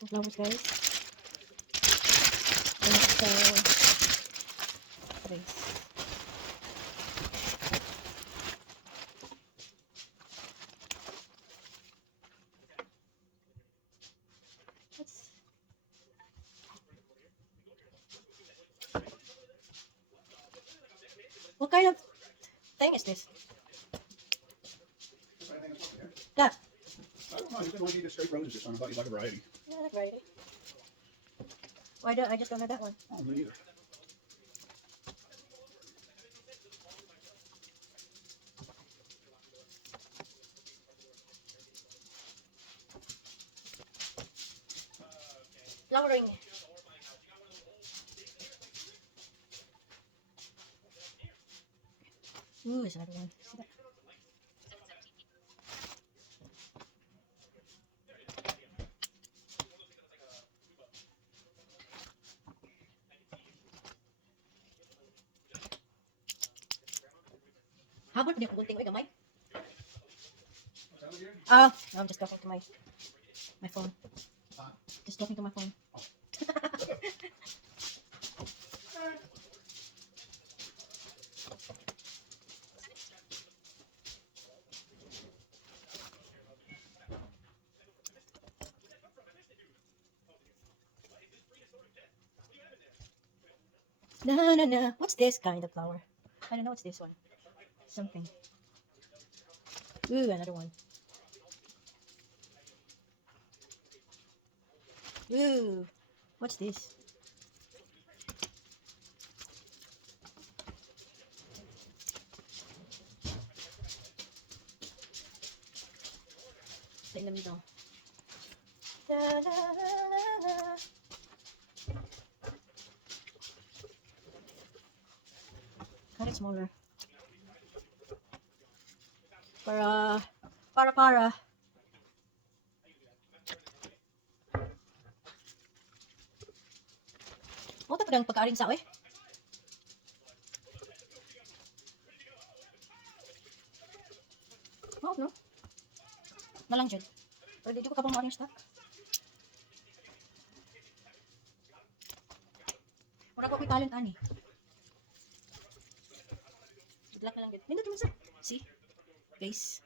Yung flowers, guys. And so, trace. What kind of thing is this? Yeah. I don't know. I just didn't want you to straight roses or something. I thought you'd like a variety. Yeah, I like variety. Why don't I just don't like that one? Oh, me neither. Flowering. Ooh, there's another one. See that? How about the gunting? Wait, gamay? Oh, no, I'm just talking to my phone. Just talking to my phone. No. What's this kind of flower? I don't know what's this one. Something. Ooh, another one. Ooh, what's this? In the middle. La, la, la, la. Cut it smaller. Para. Mo ta padang pagkaaring sa eh. Oh, no. Nalang jud. Pero dito ko ka pang maring stock. Wala ko talent ani. Good luck na lang gid. Nindot man sa. See? Base.